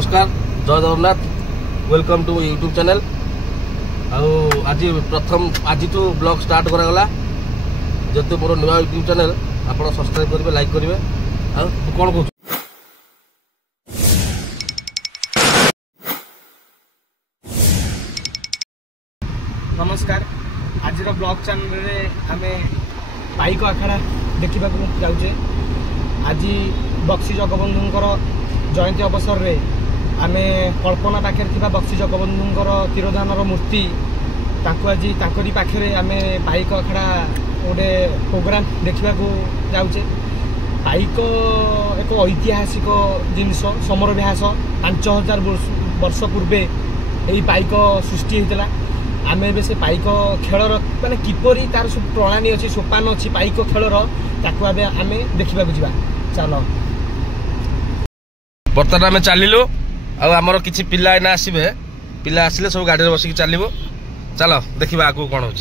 नमस्कार जय Jagannath welcome to YouTube channel. आज प्रथम आज तो ब्लॉग स्टार्ट करागला जेते मोर नुआ यूट्यूब चैनल आप सब्सक्राइब करेंगे लाइक करेंगे। तू कौन कह नमस्कार आज ब्लॉग चैनल रे आमे पाइक अखाड़ा देखा जाऊे। आज बक्सी जगबंधुंकर जयंती अवसर रे आमे कल्पना पाखे बक्सी जगबंधुंकर तिरोधानर मूर्ति आज पाखे आमे पाइक अखाड़ा गोटे प्रोग्राम देखा जाऊे। पाइक एक ऐतिहासिक जिनस समरभ्यास 5000 वर्ष पूर्वे यही पाइक सृष्टि होता। आम ए से पाइक खेलर माने किपरि तार सब प्रणाली अच्छी सोपान अच्छी पाइक खेलर ताकू आम देखा जा चल। बर्तमान आम चलू आमर किसी पिला एना आसबे पिला आसिले सब गाड़ी बसिक चलो चल देखा आगू कौन हो।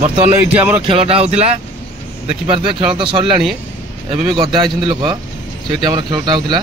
बर्तमान ये आम खेलटा होता देखिपारे खेल तो सरला एवं भी गदा लोक से खेलटा होता।